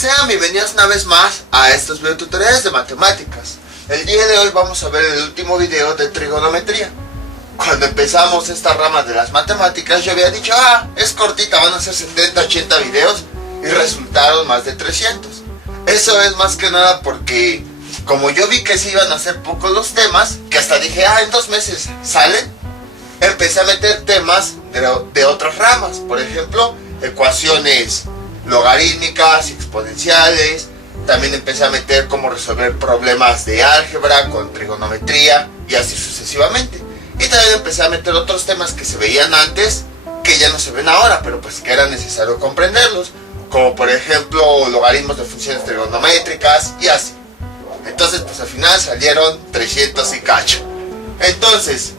Sean bienvenidos una vez más a estos videotutoriales de matemáticas. El día de hoy vamos a ver el último video de trigonometría. Cuando empezamos esta rama de las matemáticas yo había dicho, es cortita, van a ser 70, 80 videos, y resultaron más de 300. Eso es más que nada porque como yo vi que se iban a hacer pocos los temas, que hasta dije, en 2 meses salen, empecé a meter temas de otras ramas. Por ejemplo, ecuaciones logarítmicas, exponenciales. También empecé a meter cómo resolver problemas de álgebra con trigonometría y así sucesivamente. Y también empecé a meter otros temas que se veían antes, que ya no se ven ahora, pero pues que era necesario comprenderlos, como por ejemplo logaritmos de funciones trigonométricas y así. Entonces pues al final salieron 300 y cacho. Entonces,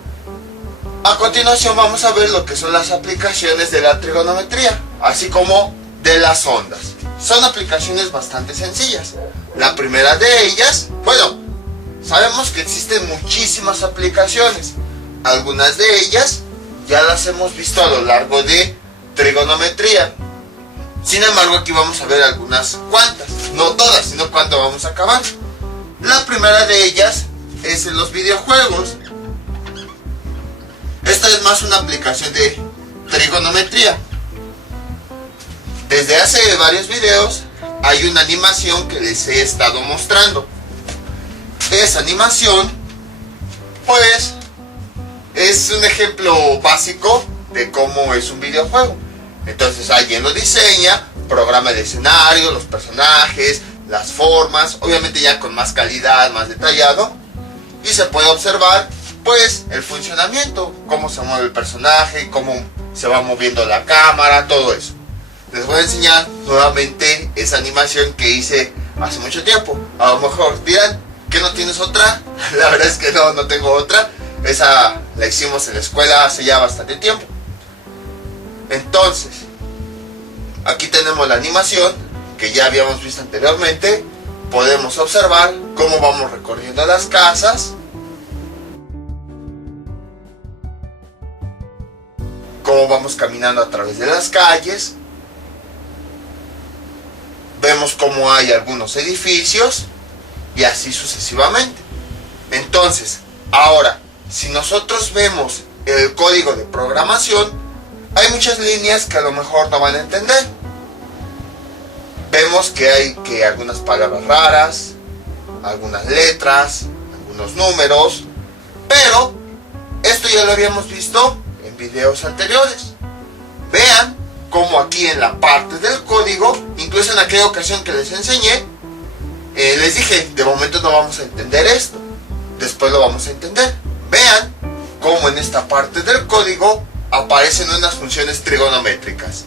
a continuación vamos a ver lo que son las aplicaciones de la trigonometría, así como de las ondas. Son aplicaciones bastante sencillas. La primera de ellas, sabemos que existen muchísimas aplicaciones. Algunas de ellas ya las hemos visto a lo largo de trigonometría. Sin embargo, aquí vamos a ver algunas cuantas. No todas, sino cuánto vamos a acabar. La primera de ellas es en los videojuegos. Esta es más una aplicación de trigonometría. Desde hace varios videos hay una animación que les he estado mostrando. Esa animación, pues, es un ejemplo básico de cómo es un videojuego. Entonces alguien lo diseña, programa el escenario, los personajes, las formas, obviamente ya con más calidad, más detallado, y se puede observar pues el funcionamiento, cómo se mueve el personaje, cómo se va moviendo la cámara, todo eso. Les voy a enseñar nuevamente esa animación que hice hace mucho tiempo. A lo mejor dirán que no tienes otra. La verdad es que no tengo otra. Esa la hicimos en la escuela hace ya bastante tiempo. Entonces, aquí tenemos la animación que ya habíamos visto anteriormente. Podemos observar cómo vamos recorriendo las casas, cómo vamos caminando a través de las calles. Vemos cómo hay algunos edificios y así sucesivamente. Entonces, ahora, si nosotros vemos el código de programación, hay muchas líneas que a lo mejor no van a entender. Vemos que hay algunas palabras raras, algunas letras, algunos números, pero esto ya lo habíamos visto en videos anteriores. Vean como aquí en la parte del código, incluso en aquella ocasión que les enseñé, les dije, de momento no vamos a entender esto, después lo vamos a entender. Vean cómo en esta parte del código aparecen unas funciones trigonométricas.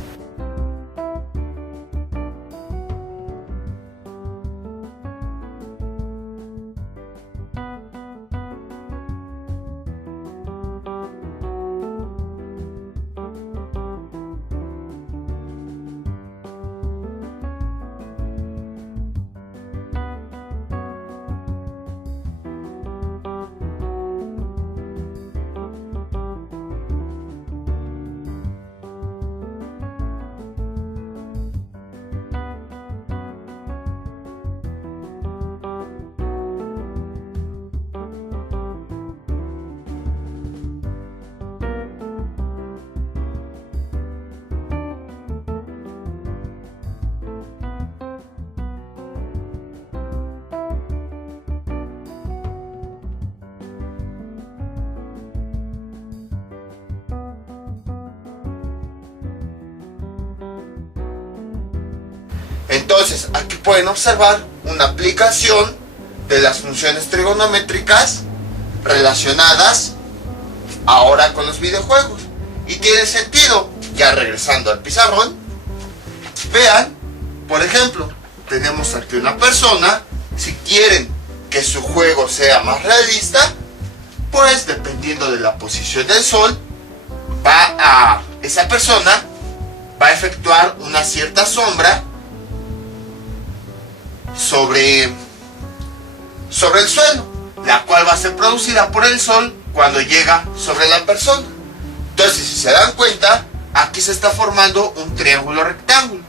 Entonces, aquí pueden observar una aplicación de las funciones trigonométricas relacionadas ahora con los videojuegos. Y tiene sentido. Ya regresando al pizarrón, vean, por ejemplo, tenemos aquí una persona. Si quieren que su juego sea más realista, pues dependiendo de la posición del sol, esa persona va a efectuar una cierta sombra sobre el suelo, la cual va a ser producida por el sol cuando llega sobre la persona. Entonces, si se dan cuenta, aquí se está formando un triángulo rectángulo.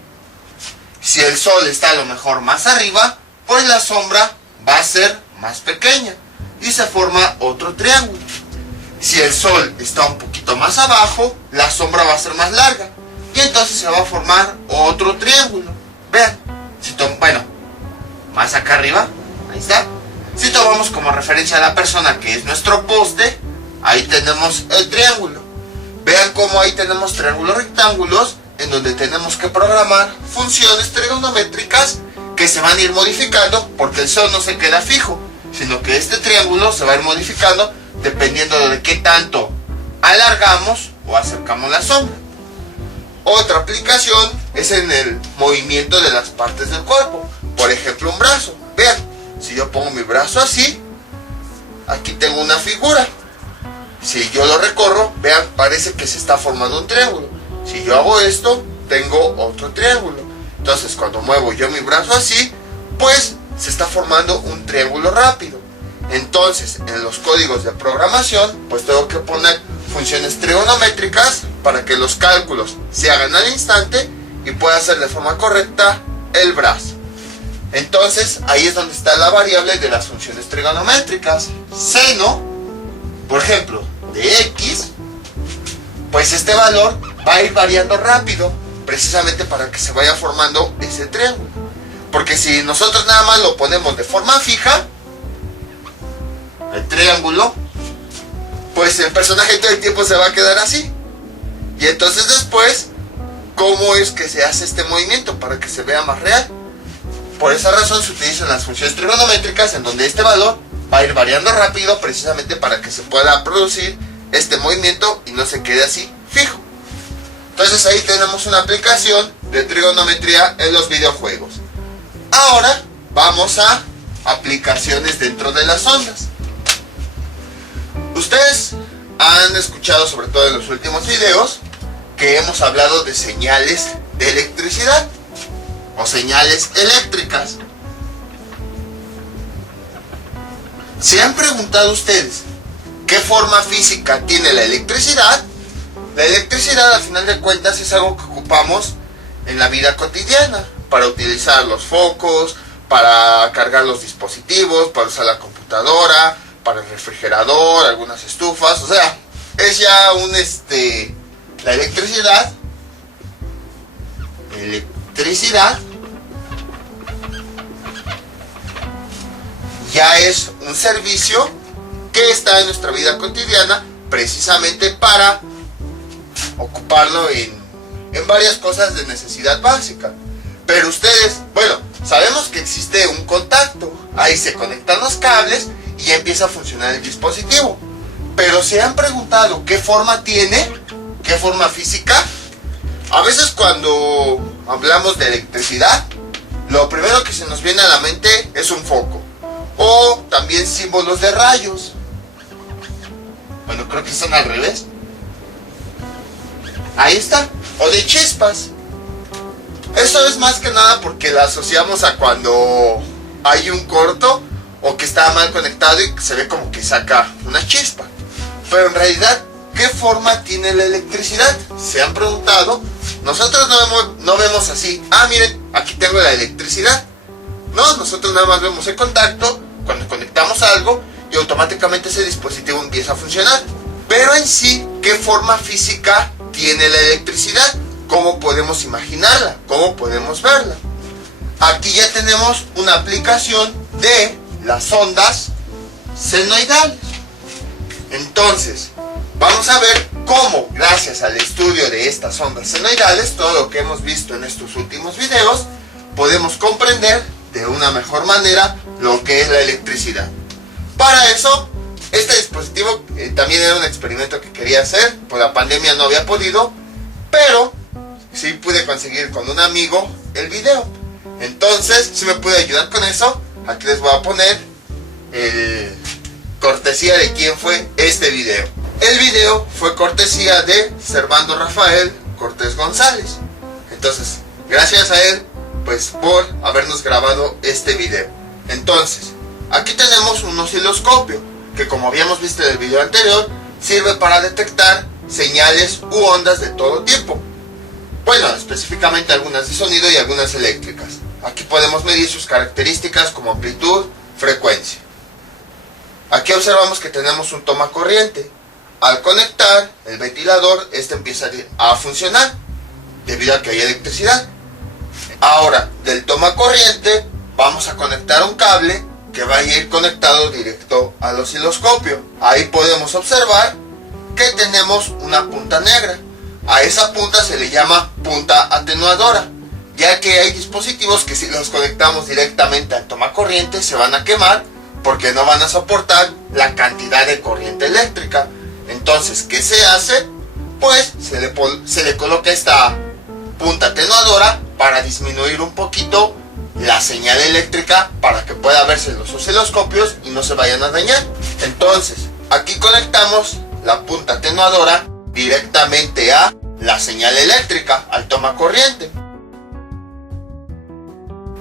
Si el sol está a lo mejor más arriba, pues la sombra va a ser más pequeña y se forma otro triángulo. Si el sol está un poquito más abajo, la sombra va a ser más larga y entonces se va a formar otro triángulo. Vean, bueno, más acá arriba, ahí está. Si tomamos como referencia a la persona que es nuestro poste, ahí tenemos el triángulo. Vean cómo ahí tenemos triángulos rectángulos en donde tenemos que programar funciones trigonométricas que se van a ir modificando porque el sol no se queda fijo, sino que este triángulo se va a ir modificando dependiendo de qué tanto alargamos o acercamos la sombra. Otra aplicación es en el movimiento de las partes del cuerpo. Por ejemplo, un brazo. Vean, si yo pongo mi brazo así, aquí tengo una figura. Si yo lo recorro, vean, parece que se está formando un triángulo. Si yo hago esto, tengo otro triángulo. Entonces, cuando muevo yo mi brazo así, pues se está formando un triángulo rápido. Entonces, en los códigos de programación, pues tengo que poner funciones trigonométricas para que los cálculos se hagan al instante y pueda hacer de forma correcta el brazo. Entonces, ahí es donde está la variable de las funciones trigonométricas. Seno, por ejemplo, de x, pues este valor va a ir variando rápido, precisamente para que se vaya formando ese triángulo. Porque si nosotros nada más lo ponemos de forma fija, el triángulo, pues el personaje todo el tiempo se va a quedar así. Y entonces después, ¿cómo es que se hace este movimiento para que se vea más real? Por esa razón se utilizan las funciones trigonométricas en donde este valor va a ir variando rápido precisamente para que se pueda producir este movimiento y no se quede así fijo. Entonces ahí tenemos una aplicación de trigonometría en los videojuegos. Ahora vamos a aplicaciones dentro de las ondas. Ustedes han escuchado, sobre todo en los últimos videos, que hemos hablado de señales de electricidad o señales eléctricas. ¿Se han preguntado ustedes qué forma física tiene la electricidad? La electricidad, al final de cuentas, es algo que ocupamos en la vida cotidiana para utilizar los focos, para cargar los dispositivos, para usar la computadora, para el refrigerador, algunas estufas. O sea, es ya la electricidad ya es un servicio que está en nuestra vida cotidiana precisamente para ocuparlo en varias cosas de necesidad básica. Pero ustedes, bueno, sabemos que existe un contacto, ahí se conectan los cables y ya empieza a funcionar el dispositivo. Pero ¿se han preguntado qué forma tiene? ¿Qué forma física? A veces cuando hablamos de electricidad, lo primero que se nos viene a la mente es un foco. O también símbolos de rayos. Bueno, creo que son al revés. Ahí está. O de chispas. Eso es más que nada porque la asociamos a cuando hay un corto o que está mal conectado y se ve como que saca una chispa. Pero en realidad, ¿qué forma tiene la electricidad? ¿Se han preguntado? Nosotros no vemos así. Ah, miren, aquí tengo la electricidad. No, nosotros nada más vemos el contacto cuando conectamos algo y automáticamente ese dispositivo empieza a funcionar. Pero en sí, ¿qué forma física tiene la electricidad? ¿Cómo podemos imaginarla? ¿Cómo podemos verla? Aquí ya tenemos una aplicación de las ondas senoidales. Entonces, vamos a ver cómo, gracias al estudio de estas ondas senoidales, todo lo que hemos visto en estos últimos videos, podemos comprender de una mejor manera lo que es la electricidad. Para eso, este dispositivo también era un experimento que quería hacer. Por la pandemia no había podido, pero sí pude conseguir con un amigo el video. Entonces, si me pude ayudar con eso, aquí les voy a poner cortesía de quién fue este video. El video fue cortesía de Servando Rafael Cortés González. Entonces, gracias a él, pues, por habernos grabado este video. Entonces, aquí tenemos un osciloscopio, que como habíamos visto en el video anterior, sirve para detectar señales u ondas de todo tipo. Bueno, específicamente algunas de sonido y algunas eléctricas. Aquí podemos medir sus características como amplitud, frecuencia. Aquí observamos que tenemos un toma corriente. Al conectar el ventilador, este empieza a funcionar debido a que hay electricidad. Ahora, del toma corriente vamos a conectar un cable que va a ir conectado directo al osciloscopio. Ahí podemos observar que tenemos una punta negra. A esa punta se le llama punta atenuadora, ya que hay dispositivos que si los conectamos directamente al toma corriente se van a quemar porque no van a soportar la cantidad de corriente eléctrica. Entonces, ¿qué se hace? Pues se le coloca esta punta atenuadora para disminuir un poquito la señal eléctrica para que pueda verse en los osciloscopios y no se vayan a dañar. Entonces, aquí conectamos la punta atenuadora directamente a la señal eléctrica, al toma corriente,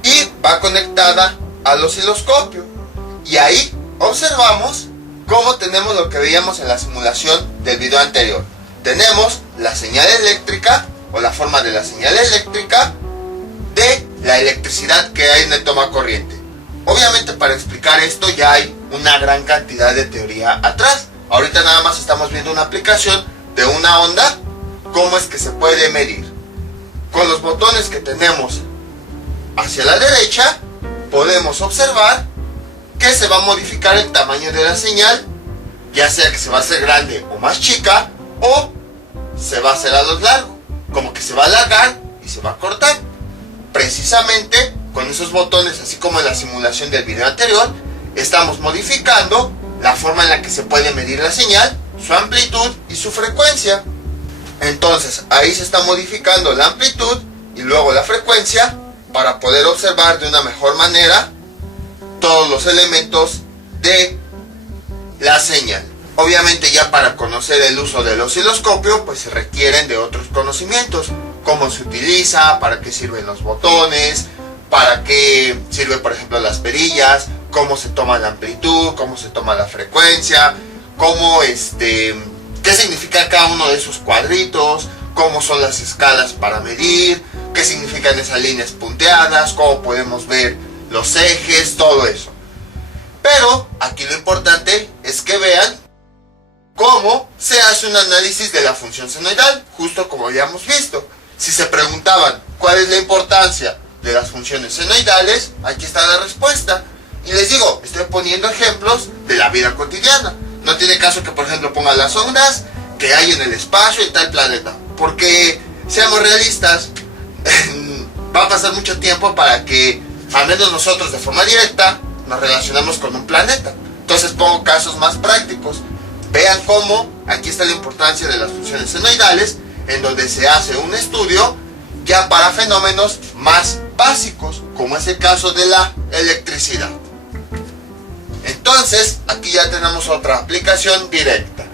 y va conectada al osciloscopio, y ahí observamos cómo tenemos lo que veíamos en la simulación del video anterior. Tenemos la señal eléctrica o la forma de la señal eléctrica de la electricidad que hay en el toma corriente. Obviamente, para explicar esto ya hay una gran cantidad de teoría atrás. Ahorita nada más estamos viendo una aplicación de una onda, cómo es que se puede medir. Con los botones que tenemos hacia la derecha podemos observar que se va a modificar el tamaño de la señal, ya sea que se va a hacer grande o más chica, o se va a hacer a lo largo, como que se va a alargar y se va a cortar. Precisamente con esos botones, así como en la simulación del video anterior, estamos modificando la forma en la que se puede medir la señal, su amplitud y su frecuencia. Entonces ahí se está modificando la amplitud y luego la frecuencia para poder observar de una mejor manera todos los elementos de la señal. Obviamente, ya para conocer el uso del osciloscopio, pues se requieren de otros conocimientos: cómo se utiliza, para qué sirven los botones, para qué sirve, por ejemplo, las perillas, cómo se toma la amplitud, cómo se toma la frecuencia, cómo qué significa cada uno de esos cuadritos, cómo son las escalas para medir, qué significan esas líneas punteadas, cómo podemos ver los ejes, todo eso. Pero aquí lo importante es que vean cómo se hace un análisis de la función senoidal, justo como habíamos visto. Si se preguntaban cuál es la importancia de las funciones senoidales, aquí está la respuesta. Y les digo, estoy poniendo ejemplos de la vida cotidiana. No tiene caso que, por ejemplo, pongan las ondas que hay en el espacio y tal planeta, porque, seamos realistas, va a pasar mucho tiempo para que, al menos nosotros de forma directa, nos relacionemos con un planeta. Entonces pongo casos más prácticos. Vean cómo aquí está la importancia de las funciones senoidales, en donde se hace un estudio ya para fenómenos más básicos, como es el caso de la electricidad. Entonces, aquí ya tenemos otra aplicación directa.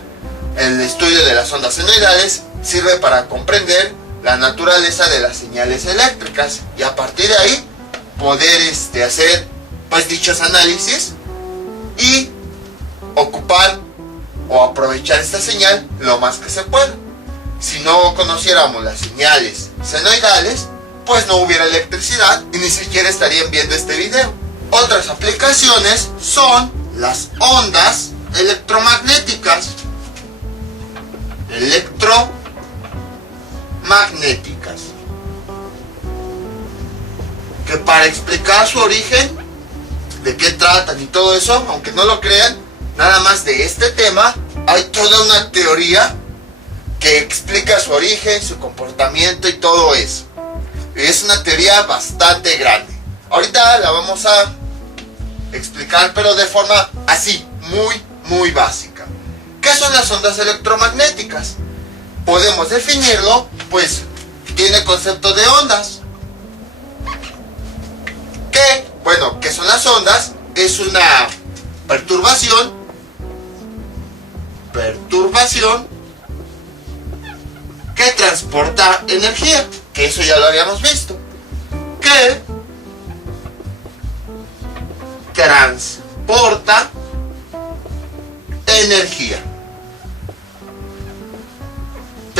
El estudio de las ondas senoidales sirve para comprender la naturaleza de las señales eléctricas y a partir de ahí poder hacer pues dichos análisis y ocupar o aprovechar esta señal lo más que se pueda. Si no conociéramos las señales senoidales, pues no hubiera electricidad y ni siquiera estarían viendo este video. Otras aplicaciones son las ondas electromagnéticas. Que para explicar su origen, de qué tratan y todo eso, aunque no lo crean, nada más de este tema hay toda una teoría que explica su origen, su comportamiento y todo eso. Y es una teoría bastante grande. Ahorita la vamos a explicar, pero de forma así, muy básica. ¿Qué son las ondas electromagnéticas? Podemos definirlo, pues tiene concepto de ondas. ¿Qué son las ondas? Es una perturbación que transporta energía, que eso ya lo habíamos visto, que transporta energía.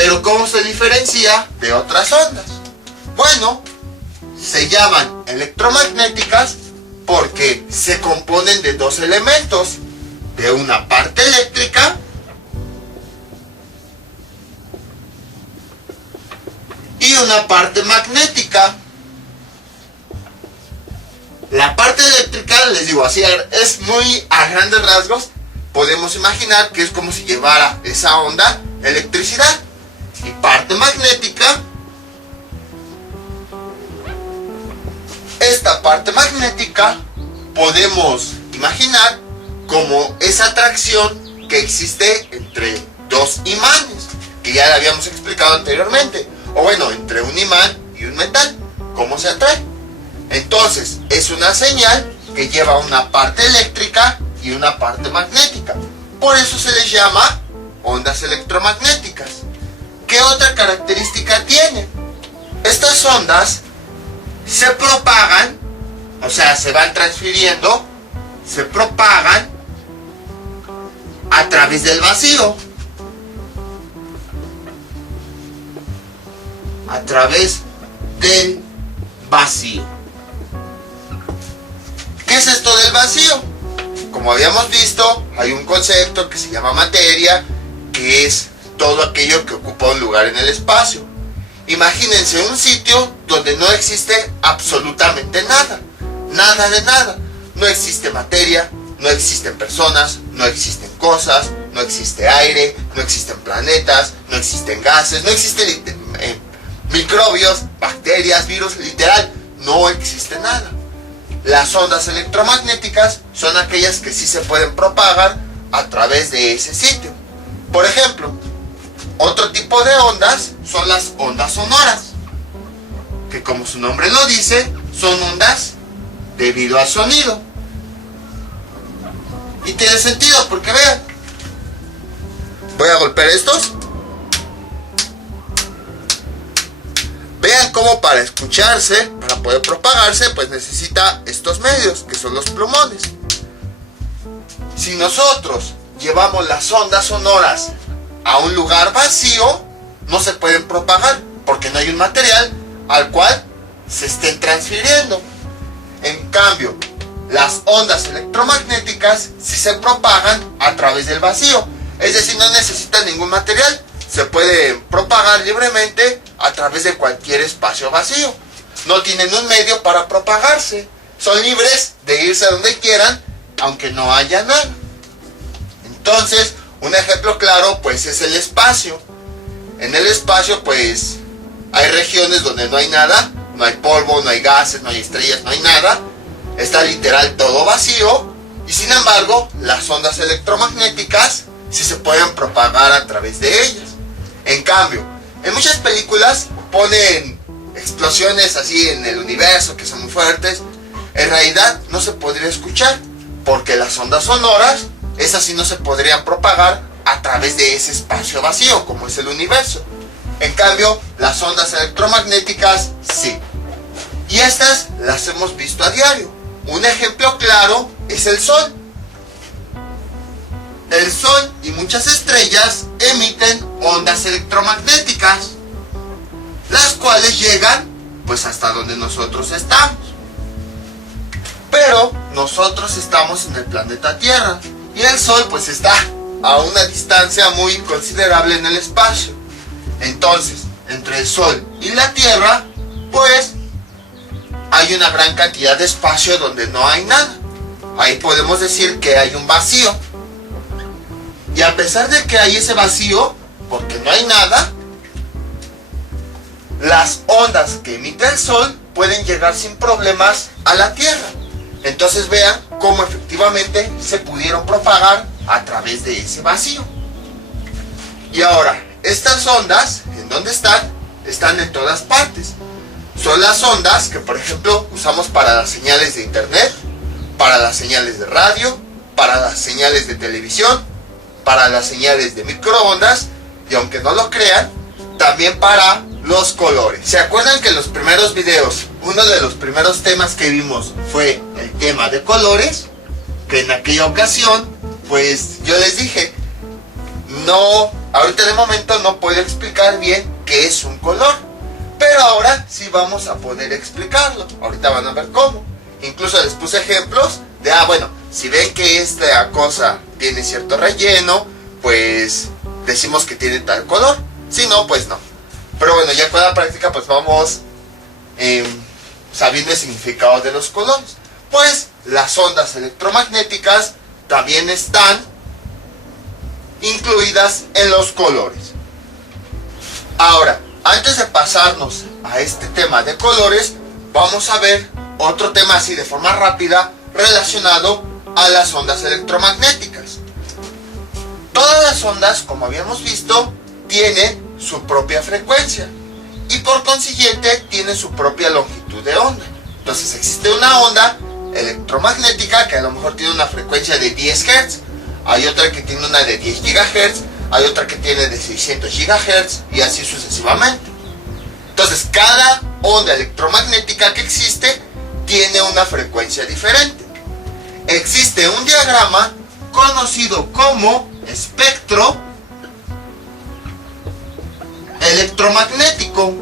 Pero ¿cómo se diferencia de otras ondas? Bueno, se llaman electromagnéticas porque se componen de dos elementos, de una parte eléctrica y una parte magnética. La parte eléctrica, les digo así, es muy a grandes rasgos, podemos imaginar que es como si llevara esa onda electricidad. Y parte magnética, esta parte magnética podemos imaginar como esa atracción que existe entre dos imanes, que ya le habíamos explicado anteriormente, o bueno, entre un imán y un metal, cómo se atrae. Entonces, es una señal que lleva una parte eléctrica y una parte magnética. Por eso se les llama ondas electromagnéticas. ¿Qué otra característica tienen? Estas ondas se propagan, o sea, se van transfiriendo, se propagan a través del vacío. A través del vacío. ¿Qué es esto del vacío? Como habíamos visto, hay un concepto que se llama materia, que es todo aquello que ocupa un lugar en el espacio. Imagínense un sitio donde no existe absolutamente nada. Nada de nada. No existe materia, no existen personas, no existen cosas, no existe aire, no existen planetas, no existen gases, no existen microbios, bacterias, virus, literal, no existe nada. Las ondas electromagnéticas son aquellas que sí se pueden propagar a través de ese sitio. Por ejemplo, otro tipo de ondas son las ondas sonoras, que como su nombre lo dice, son ondas debido al sonido. Y tiene sentido porque vean, voy a golpear estos. Vean cómo para escucharse, para poder propagarse, pues necesita estos medios, que son los plumones. Si nosotros llevamos las ondas sonoras a un lugar vacío, no se pueden propagar, porque no hay un material al cual se estén transfiriendo. En cambio, las ondas electromagnéticas sí se propagan a través del vacío, es decir, no necesitan ningún material. Se pueden propagar libremente a través de cualquier espacio vacío. No tienen un medio para propagarse. Son libres de irse a donde quieran, aunque no haya nada. Entonces, un ejemplo claro, pues, es el espacio. En el espacio, pues, hay regiones donde no hay nada. No hay polvo, no hay gases, no hay estrellas, no hay nada. Está literal todo vacío. Y sin embargo, las ondas electromagnéticas sí se pueden propagar a través de ellas. En cambio, en muchas películas ponen explosiones así en el universo que son muy fuertes. En realidad no se podría escuchar, porque las ondas sonoras, esas sí no se podrían propagar a través de ese espacio vacío como es el universo. En cambio, las ondas electromagnéticas sí. Y estas las hemos visto a diario. Un ejemplo claro es el Sol. El Sol y muchas estrellas emiten ondas electromagnéticas, las cuales llegan pues hasta donde nosotros estamos. Pero nosotros estamos en el planeta Tierra y el Sol pues está a una distancia muy considerable en el espacio. Entonces, entre el Sol y la Tierra pues hay una gran cantidad de espacio donde no hay nada. Ahí podemos decir que hay un vacío. Y a pesar de que hay ese vacío, porque no hay nada, las ondas que emite el Sol pueden llegar sin problemas a la Tierra. Entonces vean cómo efectivamente se pudieron propagar a través de ese vacío. Y ahora, estas ondas, ¿en dónde están? Están en todas partes. Son las ondas que, por ejemplo, usamos para las señales de internet, para las señales de radio, para las señales de televisión, para las señales de microondas y, aunque no lo crean, también para los colores. ¿Se acuerdan que en los primeros videos, uno de los primeros temas que vimos fue el tema de colores? Que en aquella ocasión, pues yo les dije, no ahorita de momento no puedo explicar bien qué es un color, pero ahora sí vamos a poder explicarlo. Ahorita van a ver cómo. Incluso les puse ejemplos de, bueno, si ven que esta cosa tiene cierto relleno, pues decimos que tiene tal color. Si no, pues no. Pero bueno, ya con la práctica pues vamos sabiendo el significado de los colores. Pues las ondas electromagnéticas también están incluidas en los colores. Ahora, antes de pasarnos a este tema de colores, vamos a ver otro tema así de forma rápida relacionado a las ondas electromagnéticas. Todas las ondas, como habíamos visto, tienen su propia frecuencia y por consiguiente tienen su propia longitud de onda. Entonces existe una onda electromagnética que a lo mejor tiene una frecuencia de 10 Hz, hay otra que tiene una de 10 GHz, hay otra que tiene de 600 GHz y así sucesivamente. Entonces cada onda electromagnética que existe tiene una frecuencia diferente. Existe un diagrama conocido como espectro electromagnético.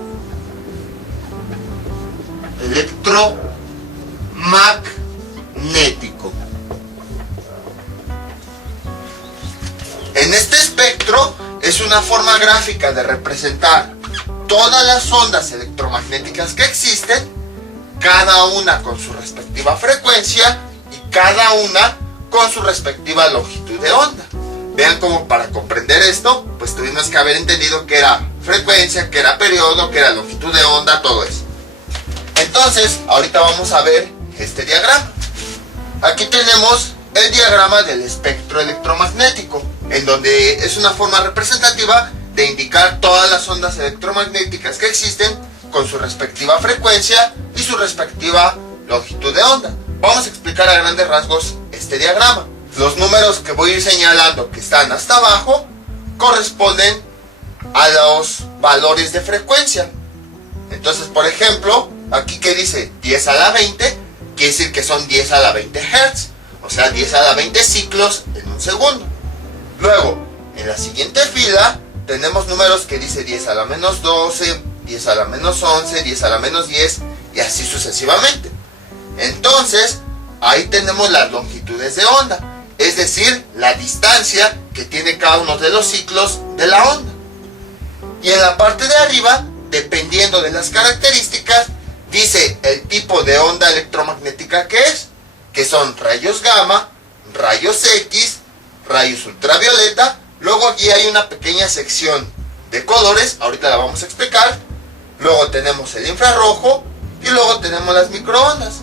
En este espectro es una forma gráfica de representar todas las ondas electromagnéticas que existen, cada una con su respectiva frecuencia y cada una con su respectiva longitud de onda. Vean cómo para comprender esto, pues tuvimos que haber entendido que era frecuencia, que era periodo, que era longitud de onda, todo eso. Entonces, ahorita vamos a ver este diagrama. Aquí tenemos el diagrama del espectro electromagnético, en donde es una forma representativa de indicar todas las ondas electromagnéticas que existen con su respectiva frecuencia y su respectiva longitud de onda. Vamos a explicar a grandes rasgos este diagrama. Los números que voy a ir señalando que están hasta abajo corresponden a los valores de frecuencia. Entonces, por ejemplo, aquí que dice 10 a la 20, quiere decir que son 10 a la 20 Hz, o sea 10 a la 20 ciclos en un segundo. Luego, en la siguiente fila, tenemos números que dice 10 a la menos 12, 10 a la menos 11, 10 a la menos 10 y así sucesivamente. Entonces, ahí tenemos las longitudes de onda, es decir, la distancia que tiene cada uno de los ciclos de la onda. Y en la parte de arriba, dependiendo de las características, dice el tipo de onda electromagnética que es, que son rayos gamma, rayos X, rayos ultravioleta. Luego aquí hay una pequeña sección de colores, ahorita la vamos a explicar. Luego tenemos el infrarrojo y luego tenemos las microondas,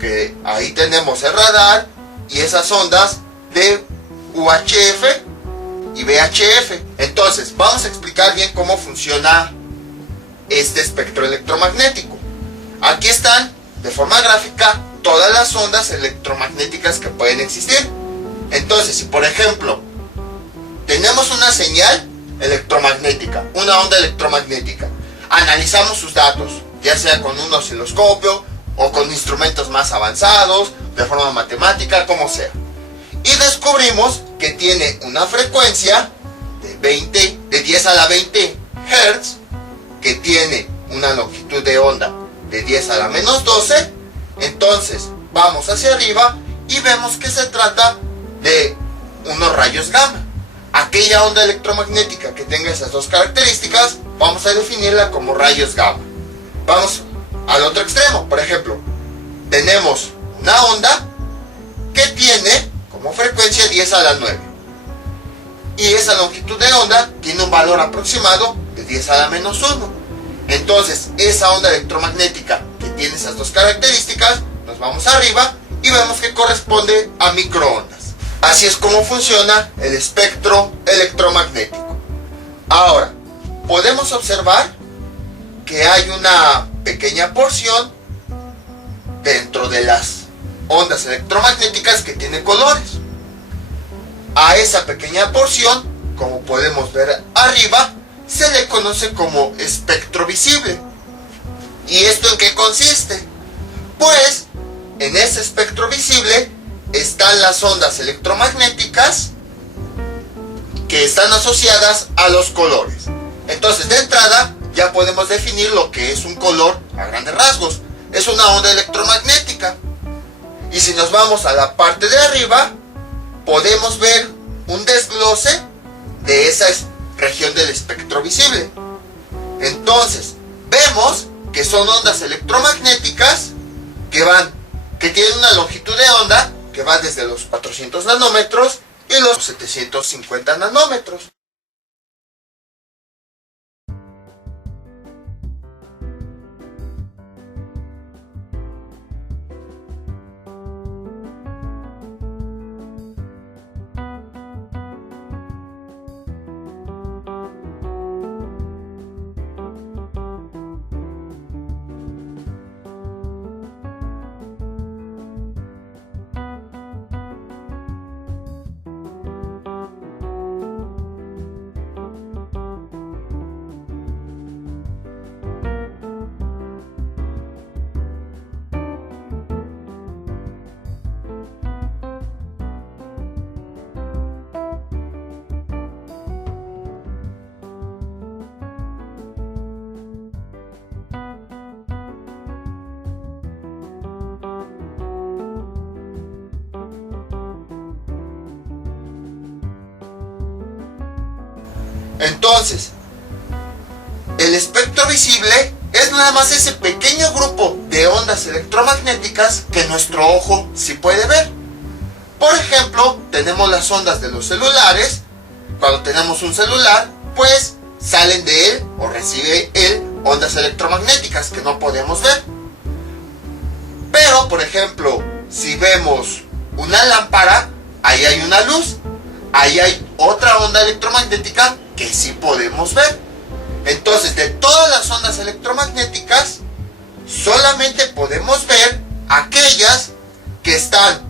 que ahí tenemos el radar y esas ondas de UHF y VHF. Entonces vamos a explicar bien cómo funciona este espectro electromagnético. Aquí están de forma gráfica todas las ondas electromagnéticas que pueden existir. Entonces, si por ejemplo tenemos una señal electromagnética, una onda electromagnética, analizamos sus datos, ya sea con un osciloscopio o con instrumentos más avanzados, de forma matemática, como sea, y descubrimos que tiene una frecuencia de 10 a la 20 Hz, que tiene una longitud de onda de 10 a la menos 12, entonces vamos hacia arriba y vemos que se trata de unos rayos gamma. Aquella onda electromagnética que tenga esas dos características, vamos a definirla como rayos gamma. Vamos al otro extremo, por ejemplo, tenemos una onda que tiene como frecuencia 10 a la 9. Y esa longitud de onda tiene un valor aproximado de 10 a la menos 1. Entonces, esa onda electromagnética que tiene esas dos características, nos vamos arriba y vemos que corresponde a microondas. Así es como funciona el espectro electromagnético. Ahora, podemos observar que hay una pequeña porción dentro de las ondas electromagnéticas que tiene colores. A esa pequeña porción, como podemos ver arriba, se le conoce como espectro visible. ¿Y esto en qué consiste? Pues en ese espectro visible están las ondas electromagnéticas que están asociadas a los colores. Entonces, de entrada, ya podemos definir lo que es un color a grandes rasgos. Es una onda electromagnética. Y si nos vamos a la parte de arriba, podemos ver un desglose de esa región del espectro visible. Entonces, vemos que son ondas electromagnéticas que tienen una longitud de onda que va desde los 400 nanómetros y los 750 nanómetros. Entonces, el espectro visible es nada más ese pequeño grupo de ondas electromagnéticas que nuestro ojo sí puede ver. Por ejemplo, tenemos las ondas de los celulares. Cuando tenemos un celular, pues salen de él o recibe él ondas electromagnéticas que no podemos ver. Pero, por ejemplo, si vemos una lámpara, ahí hay una luz, ahí hay otra onda electromagnética que sí podemos ver. Entonces, de todas las ondas electromagnéticas, solamente podemos ver aquellas que están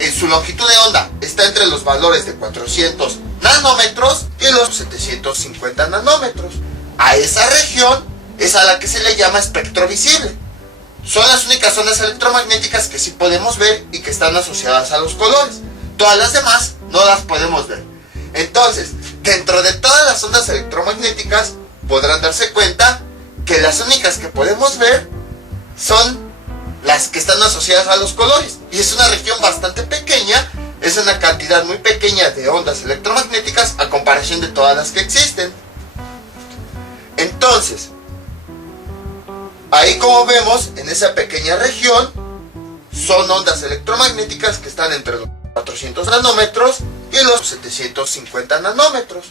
en su longitud de onda, está entre los valores de 400 nanómetros y los 750 nanómetros. A esa región es a la que se le llama espectro visible. Son las únicas ondas electromagnéticas que sí podemos ver y que están asociadas a los colores. Todas las demás no las podemos ver. Entonces, dentro de todas las ondas electromagnéticas, podrán darse cuenta que las únicas que podemos ver son las que están asociadas a los colores. Y es una región bastante pequeña, es una cantidad muy pequeña de ondas electromagnéticas a comparación de todas las que existen. Entonces, ahí como vemos, en esa pequeña región, son ondas electromagnéticas que están entre los 400 nanómetros y los 750 nanómetros.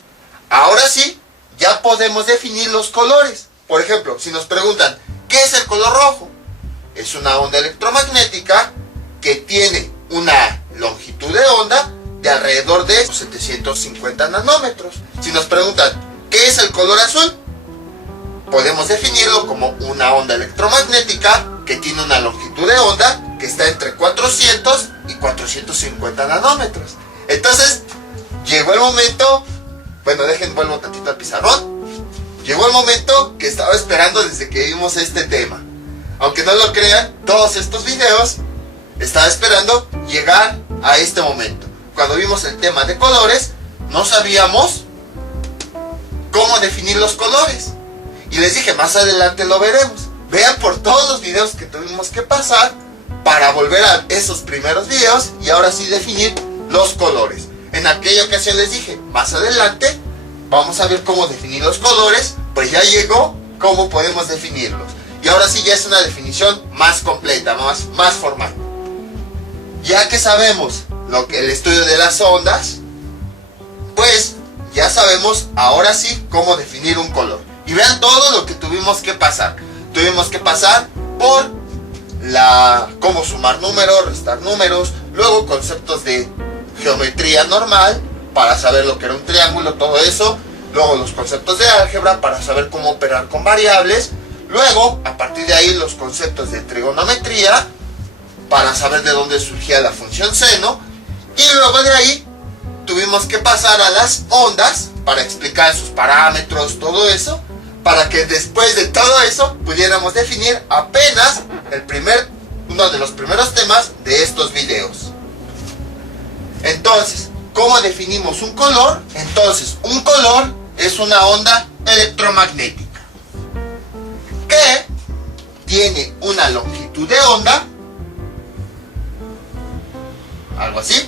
Ahora sí, ya podemos definir los colores. Por ejemplo, si nos preguntan, ¿qué es el color rojo? Es una onda electromagnética que tiene una longitud de onda de alrededor de 750 nanómetros. Si nos preguntan, ¿qué es el color azul? Podemos definirlo como una onda electromagnética que tiene una longitud de onda que está entre 400 y 450 nanómetros. Entonces, llegó el momento, bueno, vuelvo tantito al pizarrón. Llegó el momento que estaba esperando desde que vimos este tema. Aunque no lo crean, todos estos videos estaba esperando llegar a este momento. Cuando vimos el tema de colores, no sabíamos cómo definir los colores. Y les dije, más adelante lo veremos. Vean por todos los videos que tuvimos que pasar para volver a esos primeros videos y ahora sí definir los colores. En aquella ocasión les dije, más adelante vamos a ver cómo definir los colores. Pues ya llegó cómo podemos definirlos. Y ahora sí ya es una definición más completa, más formal. Ya que sabemos el estudio de las ondas, pues ya sabemos ahora sí cómo definir un color. Y vean todo lo que tuvimos que pasar. Tuvimos que pasar por cómo sumar números, restar números, luego conceptos de geometría normal para saber lo que era un triángulo, todo eso. Luego los conceptos de álgebra para saber cómo operar con variables. Luego, a partir de ahí, los conceptos de trigonometría para saber de dónde surgía la función seno. Y luego de ahí tuvimos que pasar a las ondas para explicar sus parámetros, todo eso, para que después de todo eso pudiéramos definir apenas uno de los primeros temas de estos videos. Entonces, ¿Cómo definimos un color? Entonces, un color es una onda electromagnética que tiene una longitud de onda, algo así,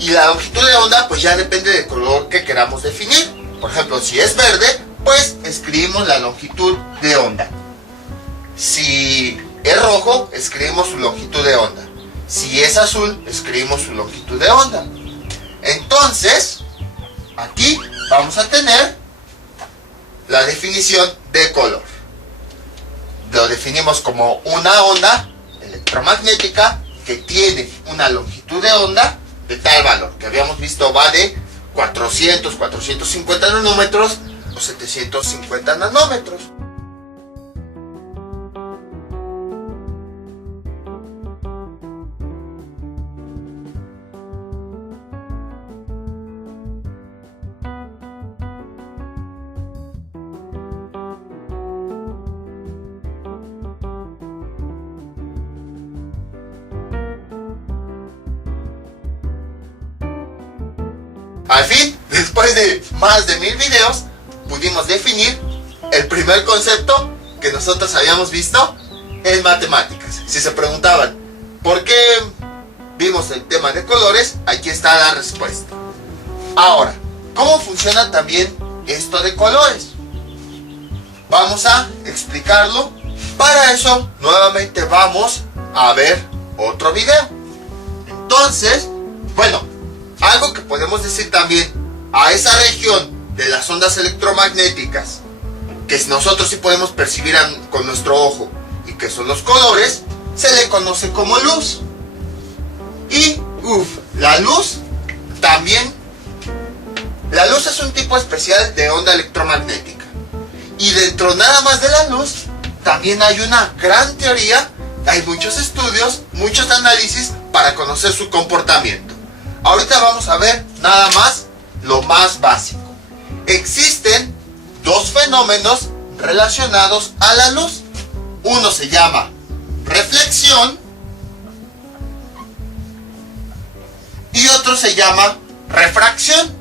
y la longitud de onda pues ya depende del color que queramos definir. Por ejemplo, si es verde, pues escribimos la longitud de onda. Si es rojo, escribimos su longitud de onda. Si es azul, escribimos su longitud de onda. Entonces, aquí vamos a tener la definición de color. Lo definimos como una onda electromagnética que tiene una longitud de onda de tal valor, que habíamos visto va de 400, 450 nanómetros o 750 nanómetros. Al fin, después de más de 1000 videos, pudimos definir el primer concepto que nosotros habíamos visto en matemáticas. Si se preguntaban, ¿por qué vimos el tema de colores? Aquí está la respuesta. Ahora, ¿cómo funciona también esto de colores? Vamos a explicarlo. Para eso, nuevamente vamos a ver otro video. Entonces, bueno, algo que podemos decir también a esa región de las ondas electromagnéticas que nosotros sí podemos percibir con nuestro ojo y que son los colores, se le conoce como luz. Y la luz también, la luz es un tipo especial de onda electromagnética, y dentro nada más de la luz también hay una gran teoría, hay muchos estudios, muchos análisis para conocer su comportamiento. Ahorita vamos a ver nada más lo más básico. Existen dos fenómenos relacionados a la luz. Uno se llama reflexión y otro se llama refracción.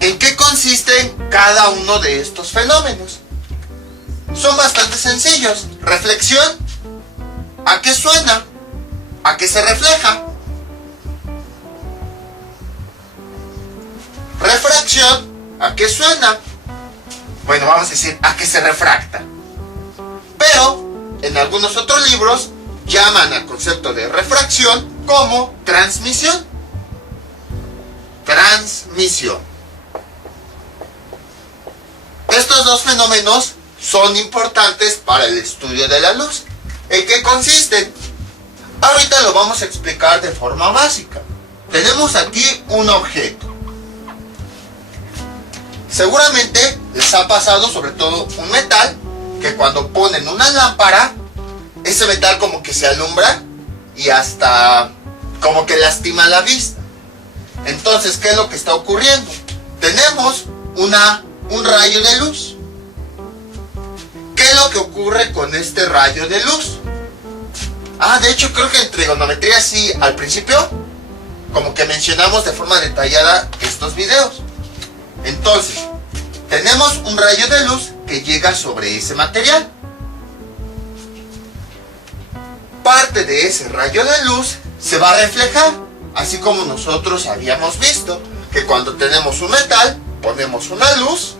¿En qué consisten cada uno de estos fenómenos? Son bastante sencillos. Reflexión, ¿a qué suena? ¿A qué se refleja? Refracción, ¿a qué suena? Bueno, vamos a decir, ¿a qué se refracta? Pero, en algunos otros libros, llaman al concepto de refracción como transmisión. Transmisión. Estos dos fenómenos son importantes para el estudio de la luz. ¿En qué consisten? Ahorita lo vamos a explicar de forma básica. Tenemos aquí un objeto. Seguramente les ha pasado, sobre todo un metal, que cuando ponen una lámpara, ese metal como que se alumbra y hasta como que lastima la vista. Entonces, ¿qué es lo que está ocurriendo? Tenemos un rayo de luz. ¿Qué es lo que ocurre con este rayo de luz? De hecho creo que en trigonometría sí, al principio como que mencionamos de forma detallada estos videos. Entonces, tenemos un rayo de luz que llega sobre ese material. Parte de ese rayo de luz se va a reflejar, así como nosotros habíamos visto que cuando tenemos un metal, ponemos una luz,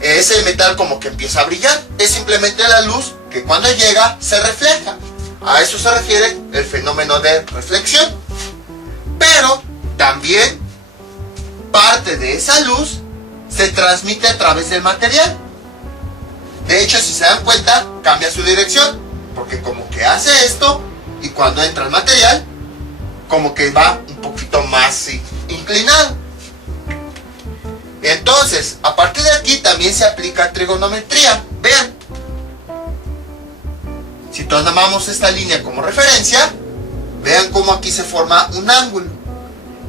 ese metal como que empieza a brillar. Es simplemente la luz que cuando llega se refleja. A eso se refiere el fenómeno de reflexión. Pero también parte de esa luz se transmite a través del material. De hecho, si se dan cuenta, cambia su dirección, porque como que hace esto y cuando entra el material, como que va un poquito más inclinado. Entonces, a partir de aquí también se aplica trigonometría. Vean, si tomamos esta línea como referencia, vean cómo aquí se forma un ángulo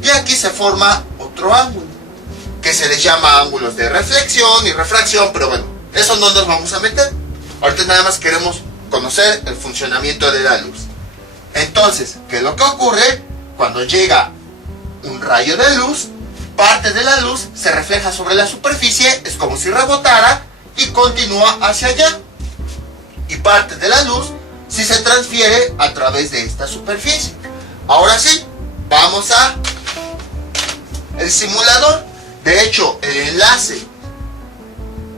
y aquí se forma otro ángulo, que se les llama ángulos de reflexión y refracción, pero bueno, eso no nos vamos a meter. Ahorita nada más queremos conocer el funcionamiento de la luz. Entonces, ¿qué es lo que ocurre? Cuando llega un rayo de luz, parte de la luz se refleja sobre la superficie, es como si rebotara y continúa hacia allá. Y parte de la luz sí se transfiere a través de esta superficie. Ahora sí, vamos a el simulador. De hecho, el enlace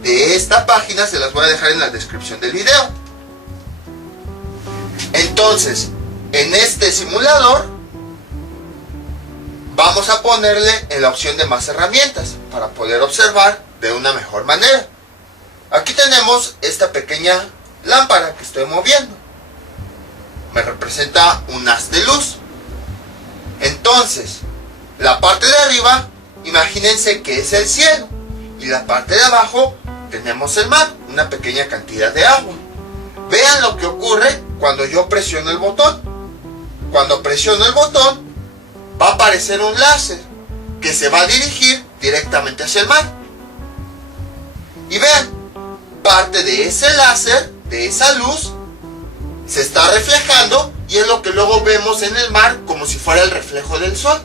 de esta página se las voy a dejar en la descripción del video. Entonces, en este simulador vamos a ponerle en la opción de más herramientas para poder observar de una mejor manera. Aquí tenemos esta pequeña lámpara que estoy moviendo. Me representa un haz de luz. Entonces, la parte de arriba, imagínense que es el cielo. Y la parte de abajo tenemos el mar, una pequeña cantidad de agua. Vean lo que ocurre cuando yo presiono el botón. Cuando presiono el botón, va a aparecer un láser que se va a dirigir directamente hacia el mar. Y vean, parte de ese láser, de esa luz, se está reflejando y es lo que luego vemos en el mar como si fuera el reflejo del sol.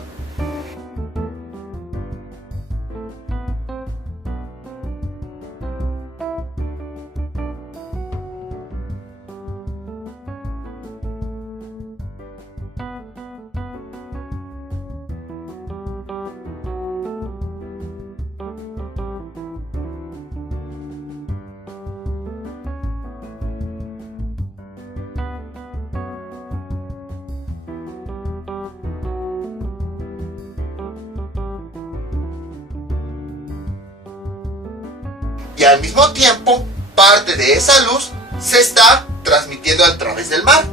Y al mismo tiempo, parte de esa luz se está transmitiendo a través del mar.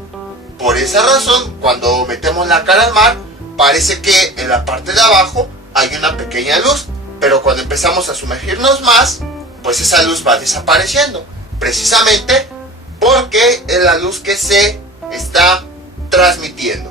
Por esa razón, cuando metemos la cara al mar, parece que en la parte de abajo hay una pequeña luz, pero cuando empezamos a sumergirnos más, pues esa luz va desapareciendo, precisamente porque es la luz que se está transmitiendo.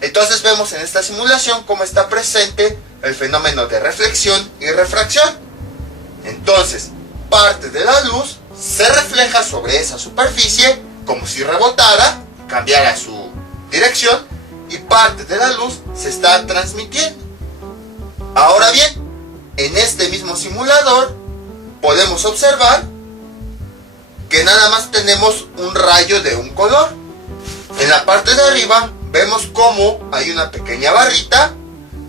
Entonces vemos en esta simulación cómo está presente el fenómeno de reflexión y refracción. Entonces, parte de la luz se refleja sobre esa superficie como si rebotara, cambiara su dirección, y parte de la luz se está transmitiendo. Ahora bien, en este mismo simulador podemos observar que nada más tenemos un rayo de un color. En la parte de arriba vemos cómo hay una pequeña barrita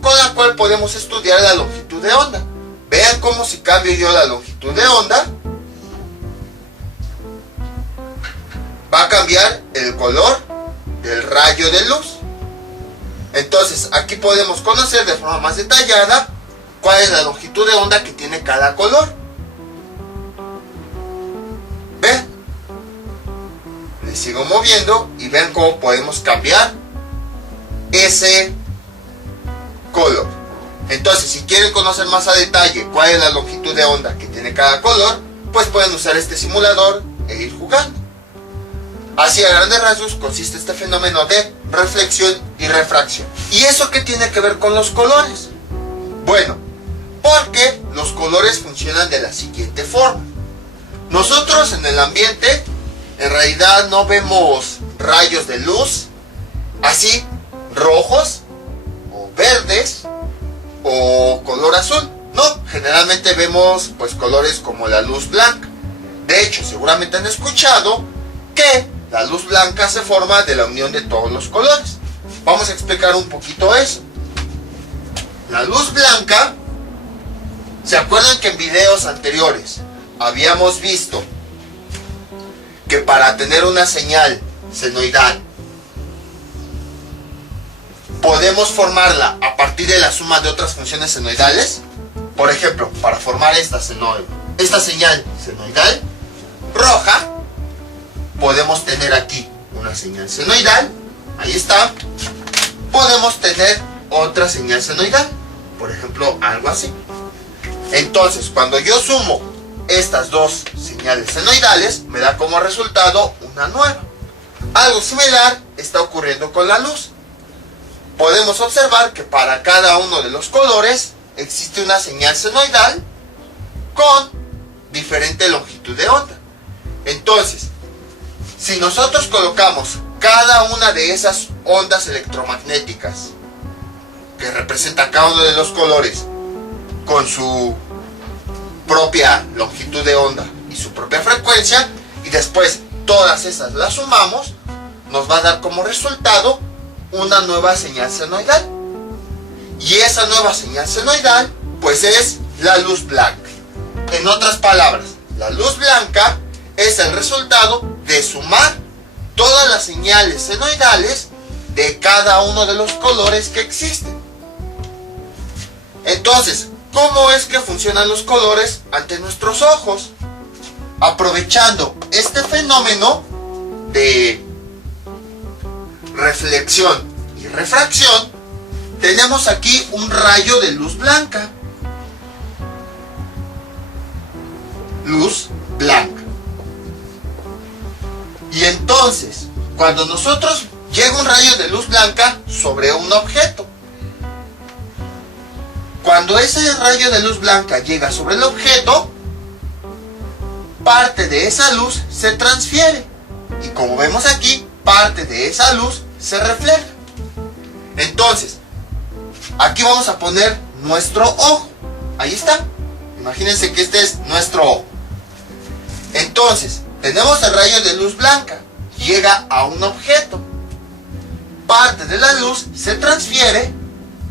con la cual podemos estudiar la longitud de onda. Vean cómo si cambio yo la longitud de onda, va a cambiar el color del rayo de luz. Entonces aquí podemos conocer de forma más detallada cuál es la longitud de onda que tiene cada color. Vean, le sigo moviendo y vean cómo podemos cambiar ese color. Entonces, si quieren conocer más a detalle cuál es la longitud de onda que tiene cada color, pues pueden usar este simulador e ir jugando. Así, a grandes rasgos, consiste este fenómeno de reflexión y refracción. ¿Y eso qué tiene que ver con los colores? Bueno, porque los colores funcionan de la siguiente forma. Nosotros en el ambiente, en realidad no vemos rayos de luz así, rojos o verdes o color azul. No, generalmente vemos pues colores como la luz blanca. De hecho, seguramente han escuchado que La luz blanca se forma de la unión de todos los colores. Vamos a explicar un poquito eso. La luz blanca, ¿se acuerdan que en videos anteriores habíamos visto que para tener una señal senoidal podemos formarla a partir de la suma de otras funciones senoidales? Por ejemplo, para formar esta señal senoidal roja, podemos tener aquí una señal senoidal, ahí está. Podemos tener otra señal senoidal, por ejemplo, algo así. Entonces, cuando yo sumo estas dos señales senoidales, me da como resultado una nueva. Algo similar está ocurriendo con la luz. Podemos observar que para cada uno de los colores existe una señal senoidal con diferente longitud de onda. Entonces, si nosotros colocamos cada una de esas ondas electromagnéticas que representa cada uno de los colores con su propia longitud de onda y su propia frecuencia, y después todas esas las sumamos, nos va a dar como resultado una nueva señal senoidal. Y esa nueva señal senoidal pues es la luz blanca. En otras palabras, la luz blanca es el resultado de sumar todas las señales senoidales de cada uno de los colores que existen. Entonces, ¿cómo es que funcionan los colores ante nuestros ojos? Aprovechando este fenómeno de reflexión y refracción, tenemos aquí un rayo de luz blanca. Luz blanca. Y entonces, cuando nosotros llega un rayo de luz blanca sobre un objeto, cuando ese rayo de luz blanca llega sobre el objeto, parte de esa luz se transfiere. Y como vemos aquí, parte de esa luz se refleja. Entonces, aquí vamos a poner nuestro ojo. Ahí está. Imagínense que este es nuestro ojo. Entonces, tenemos el rayo de luz blanca. Llega a un objeto. Parte de la luz se transfiere.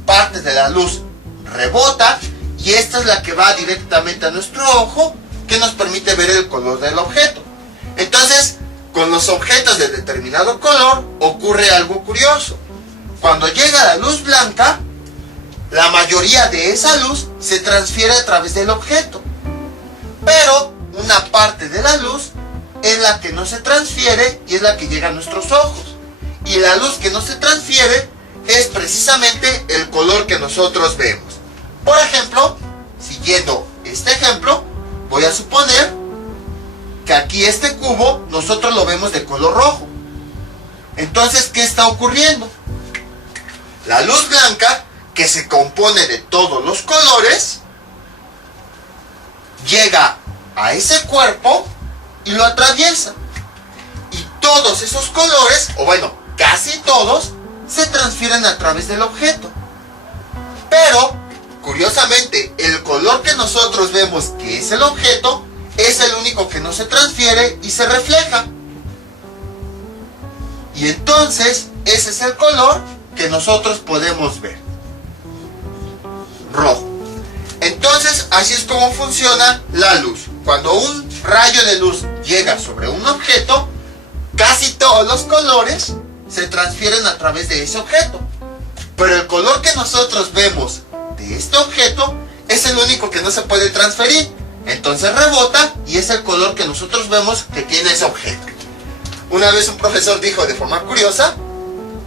Parte de la luz rebota. Y esta es la que va directamente a nuestro ojo, que nos permite ver el color del objeto. Entonces, con los objetos de determinado color ocurre algo curioso. Cuando llega la luz blanca, la mayoría de esa luz se transfiere a través del objeto. Pero una parte de la luz es la que no se transfiere y es la que llega a nuestros ojos. Y la luz que no se transfiere es precisamente el color que nosotros vemos. Por ejemplo, siguiendo este ejemplo, voy a suponer que aquí este cubo nosotros lo vemos de color rojo. Entonces, ¿qué está ocurriendo? La luz blanca, que se compone de todos los colores, llega a ese cuerpo y lo atraviesa. Y todos esos colores, o bueno, casi todos, se transfieren a través del objeto. Pero, curiosamente, el color que nosotros vemos que es el objeto, es el único que no se transfiere y se refleja. Y entonces, ese es el color que nosotros podemos ver. Rojo. Entonces, así es como funciona la luz. Cuando un rayo de luz llega sobre un objeto, casi todos los colores se transfieren a través de ese objeto. Pero el color que nosotros vemos de este objeto es el único que no se puede transferir. Entonces rebota y es el color que nosotros vemos que tiene ese objeto. Una vez un profesor dijo de forma curiosa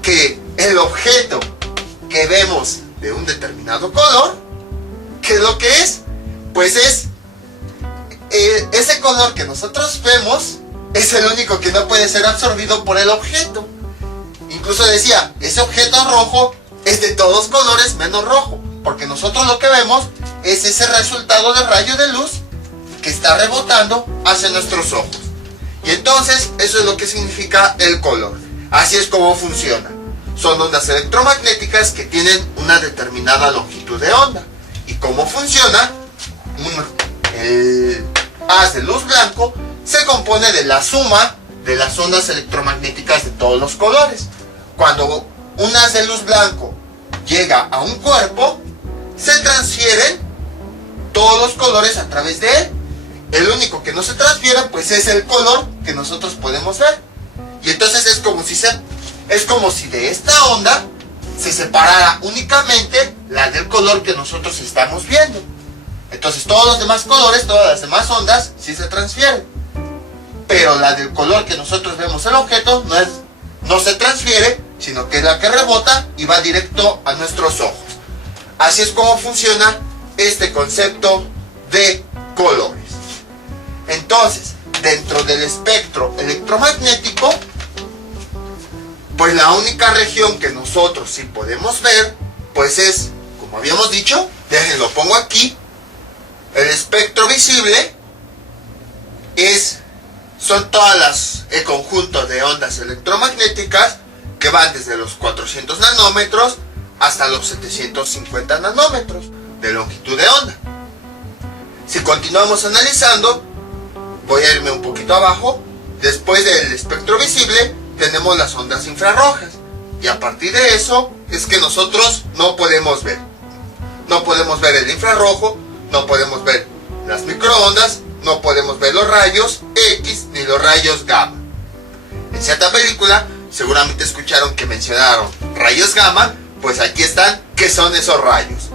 que el objeto que vemos de un determinado color, ¿qué es lo que es? Pues es ese color que nosotros vemos es el único que no puede ser absorbido por el objeto. Incluso decía, ese objeto rojo es de todos colores menos rojo, porque nosotros lo que vemos es ese resultado del rayo de luz que está rebotando hacia nuestros ojos. Y entonces eso es lo que significa el color. Así es como funciona. Son ondas electromagnéticas que tienen una determinada longitud de onda. ¿Y cómo funciona? El haz de luz blanco se compone de la suma de las ondas electromagnéticas de todos los colores. Cuando un haz de luz blanco llega a un cuerpo, se transfieren todos los colores a través de él. El único que no se transfiere pues es el color que nosotros podemos ver. Y entonces es como si de esta onda se separara únicamente la del color que nosotros estamos viendo. Entonces todos los demás colores, todas las demás ondas sí se transfieren, pero la del color que nosotros vemos el objeto no se transfiere, sino que es la que rebota y va directo a nuestros ojos. Así es como funciona este concepto de colores. Entonces, dentro del espectro electromagnético, pues la única región que nosotros sí podemos ver, pues es, como habíamos dicho, déjenlo pongo aquí, el espectro visible son el conjunto de ondas electromagnéticas que van desde los 400 nanómetros hasta los 750 nanómetros de longitud de onda. Si continuamos analizando, voy a irme un poquito abajo. Después del espectro visible tenemos las ondas infrarrojas, y a partir de eso es que nosotros no podemos ver. No podemos ver el infrarrojo, no podemos ver las microondas, no podemos ver los rayos X ni los rayos gamma. En cierta película seguramente escucharon que mencionaron rayos gamma, pues aquí están, ¿qué son esos rayos?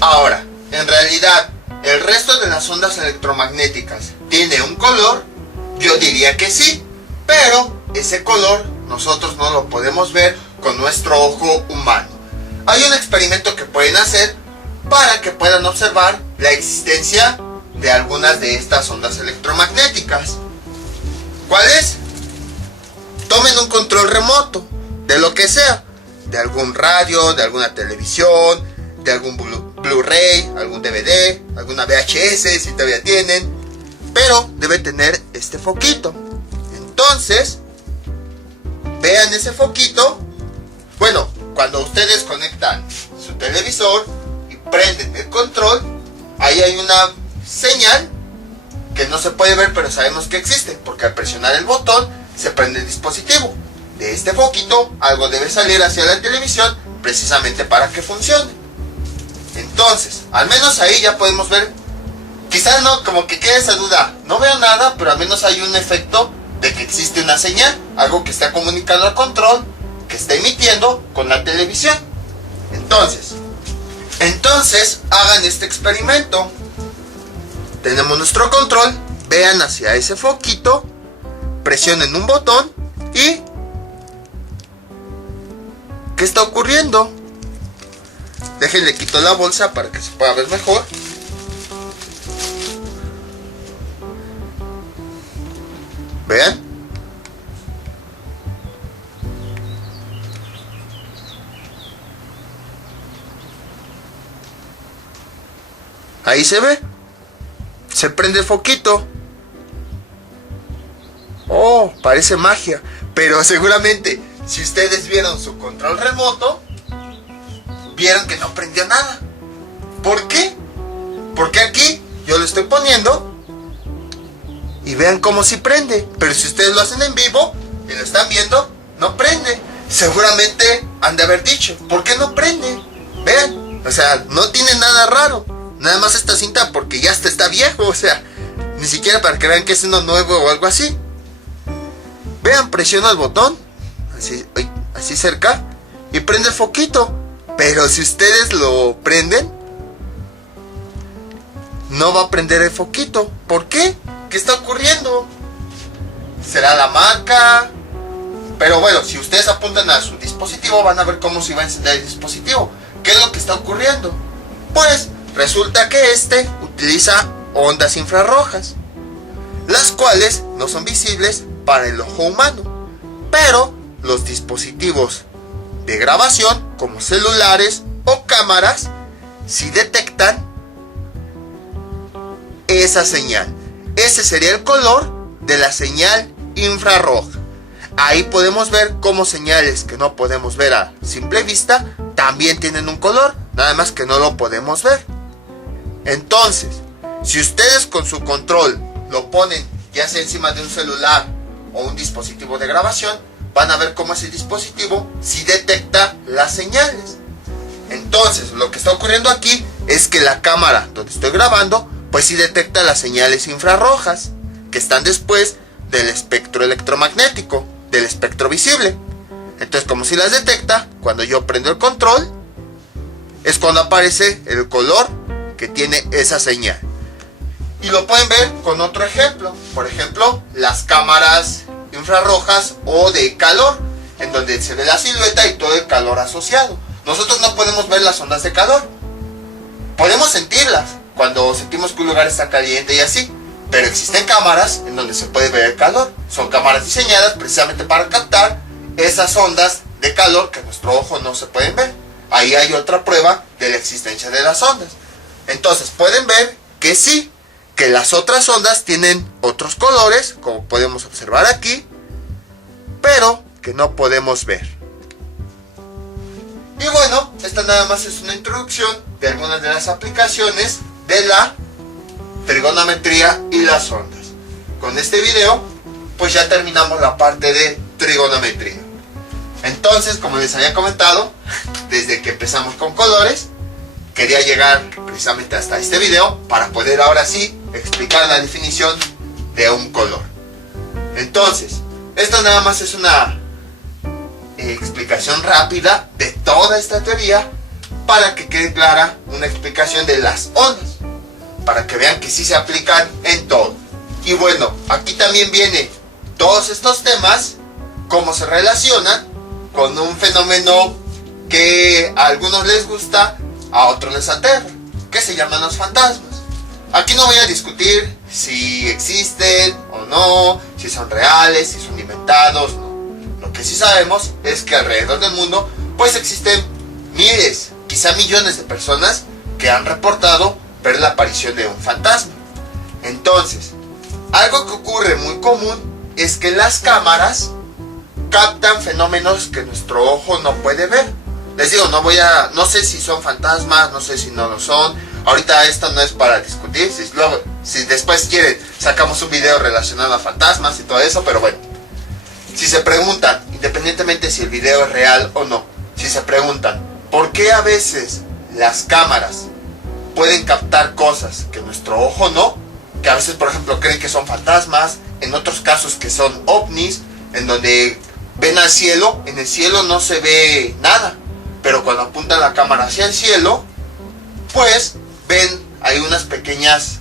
Ahora, en realidad, ¿el resto de las ondas electromagnéticas tiene un color? Yo diría que sí, pero ese color nosotros no lo podemos ver con nuestro ojo humano. Hay un experimento que pueden hacer para que puedan observar la existencia de algunas de estas ondas electromagnéticas. ¿Cuál es? Tomen un control remoto, de lo que sea, de algún radio, de alguna televisión, de algún Blu-ray, algún DVD, alguna VHS si todavía tienen, pero debe tener este foquito. Entonces, vean ese foquito. Bueno, cuando ustedes conectan su televisor y prenden el control, ahí hay una señal que no se puede ver, pero sabemos que existe, porque al presionar el botón se prende el dispositivo. De este foquito algo debe salir hacia la televisión precisamente para que funcione. Entonces, al menos ahí ya podemos ver, quizás no, como que queda esa duda, no veo nada, pero al menos hay un efecto de que existe una señal, algo que está comunicando al control, que está emitiendo con la televisión. Entonces hagan este experimento. Tenemos nuestro control, vean hacia ese foquito, presionen un botón y ¿qué está ocurriendo? Déjenle quito la bolsa para que se pueda ver mejor. Vean. Ahí se ve. Se prende el foquito. Oh, parece magia. Pero seguramente, si ustedes vieron su control remoto, vieron que no prendió nada. ¿Por qué? Porque aquí yo lo estoy poniendo y vean cómo sí prende. Pero si ustedes lo hacen en vivo y lo están viendo, no prende. Seguramente han de haber dicho, ¿por qué no prende? Vean, o sea, no tiene nada raro. Nada más esta cinta porque ya hasta está viejo, o sea, ni siquiera para que vean que es uno nuevo o algo así. Vean, presiono el botón, así cerca, y prende el foquito. Pero si ustedes lo prenden, no va a prender el foquito. ¿Por qué? ¿Qué está ocurriendo? ¿Será la marca? Pero bueno, si ustedes apuntan a su dispositivo, van a ver cómo se va a encender el dispositivo. ¿Qué es lo que está ocurriendo? Pues resulta que este utiliza ondas infrarrojas, las cuales no son visibles para el ojo humano, pero los dispositivos de grabación como celulares o cámaras sí detectan esa señal. Ese sería el color de la señal infrarroja. Ahí podemos ver cómo señales que no podemos ver a simple vista también tienen un color, nada más que no lo podemos ver. Entonces, si ustedes con su control lo ponen ya sea encima de un celular o un dispositivo de grabación, van a ver cómo ese dispositivo sí detecta las señales. Entonces, lo que está ocurriendo aquí es que la cámara donde estoy grabando, pues sí detecta las señales infrarrojas, que están después del espectro electromagnético, del espectro visible. Entonces, como si las detecta, cuando yo prendo el control, es cuando aparece el color que tiene esa señal. Y lo pueden ver con otro ejemplo. Por ejemplo, las cámaras infrarrojas o de calor, en donde se ve la silueta y todo el calor asociado. Nosotros no podemos ver las ondas de calor. Podemos sentirlas cuando sentimos que un lugar está caliente y así, pero existen cámaras en donde se puede ver el calor. Son cámaras diseñadas precisamente para captar esas ondas de calor que nuestro ojo no se pueden ver. Ahí hay otra prueba de la existencia de las ondas. Entonces pueden ver que sí, que las otras ondas tienen otros colores, como podemos observar aquí, pero que no podemos ver. Y bueno, esta nada más es una introducción de algunas de las aplicaciones de la trigonometría y las ondas. Con este video, pues ya terminamos la parte de trigonometría. Entonces, como les había comentado, desde que empezamos con colores, quería llegar precisamente hasta este video para poder ahora sí explicar la definición de un color. Entonces, esto nada más es una explicación rápida de toda esta teoría para que quede clara una explicación de las ondas, para que vean que sí se aplican en todo. Y bueno, aquí también viene todos estos temas, cómo se relacionan con un fenómeno que a algunos les gusta, a otros les aterra, que se llaman los fantasmas. Aquí no voy a discutir si existen o no, si son reales, si son inventados, no. Lo que sí sabemos es que alrededor del mundo pues existen miles, quizá millones de personas que han reportado ver la aparición de un fantasma. Entonces, algo que ocurre muy común es que las cámaras captan fenómenos que nuestro ojo no puede ver. Les digo, no sé si son fantasmas, no sé si no lo son. Ahorita esto no es para discutir. Si después quieren, sacamos un video relacionado a fantasmas y todo eso. Pero bueno, si se preguntan, independientemente si el video es real o no, si se preguntan, ¿por qué a veces las cámaras pueden captar cosas que nuestro ojo no? Que a veces, por ejemplo, creen que son fantasmas, en otros casos que son ovnis, en donde ven al cielo, en el cielo no se ve nada, pero cuando apuntan la cámara hacia el cielo, pues ven, hay unas pequeñas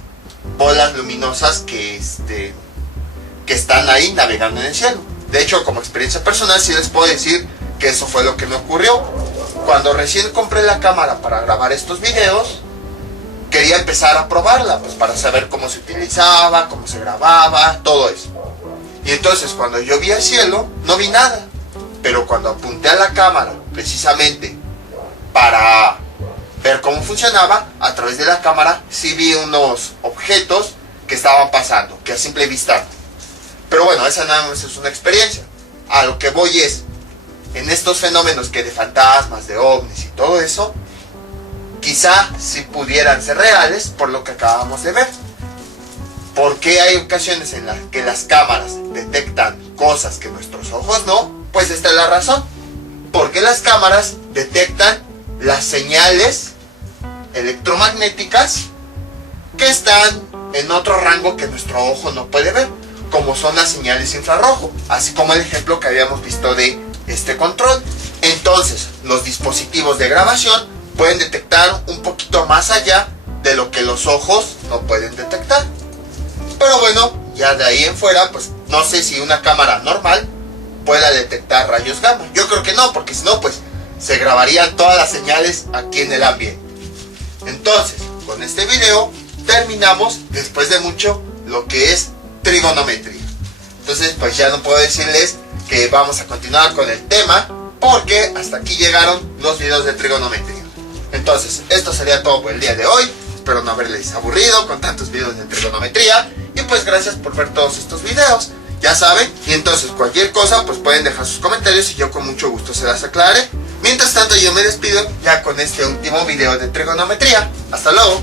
bolas luminosas que están ahí navegando en el cielo. De hecho, como experiencia personal, sí les puedo decir que eso fue lo que me ocurrió. Cuando recién compré la cámara para grabar estos videos, quería empezar a probarla, pues para saber cómo se utilizaba, cómo se grababa, todo eso. Y entonces cuando yo vi el cielo, no vi nada. Pero cuando apunté a la cámara, precisamente para ver cómo funcionaba, a través de la cámara sí vi unos objetos que estaban pasando, que a simple vista. Pero bueno, esa nada más es una experiencia. A lo que voy es, en estos fenómenos que de fantasmas, de ovnis y todo eso, quizá si pudieran ser reales por lo que acabamos de ver. ¿Por qué hay ocasiones en las que las cámaras detectan cosas que nuestros ojos no? Pues esta es la razón. Porque las cámaras detectan las señales electromagnéticas que están en otro rango que nuestro ojo no puede ver, como son las señales infrarrojo, así como el ejemplo que habíamos visto de este control. Entonces, los dispositivos de grabación pueden detectar un poquito más allá de lo que los ojos no pueden detectar. Pero bueno, ya de ahí en fuera, pues no sé si una cámara normal pueda detectar rayos gamma. Yo creo que no, porque si no, pues se grabarían todas las señales aquí en el ambiente. Entonces, con este video terminamos, después de mucho, lo que es trigonometría. Entonces, pues ya no puedo decirles que vamos a continuar con el tema, porque hasta aquí llegaron los videos de trigonometría. Entonces, esto sería todo por el día de hoy. Espero no haberles aburrido con tantos videos de trigonometría. Y pues gracias por ver todos estos videos. Ya saben, y entonces cualquier cosa pues pueden dejar sus comentarios y yo con mucho gusto se las aclararé. Mientras tanto yo me despido ya con este último video de trigonometría. Hasta luego.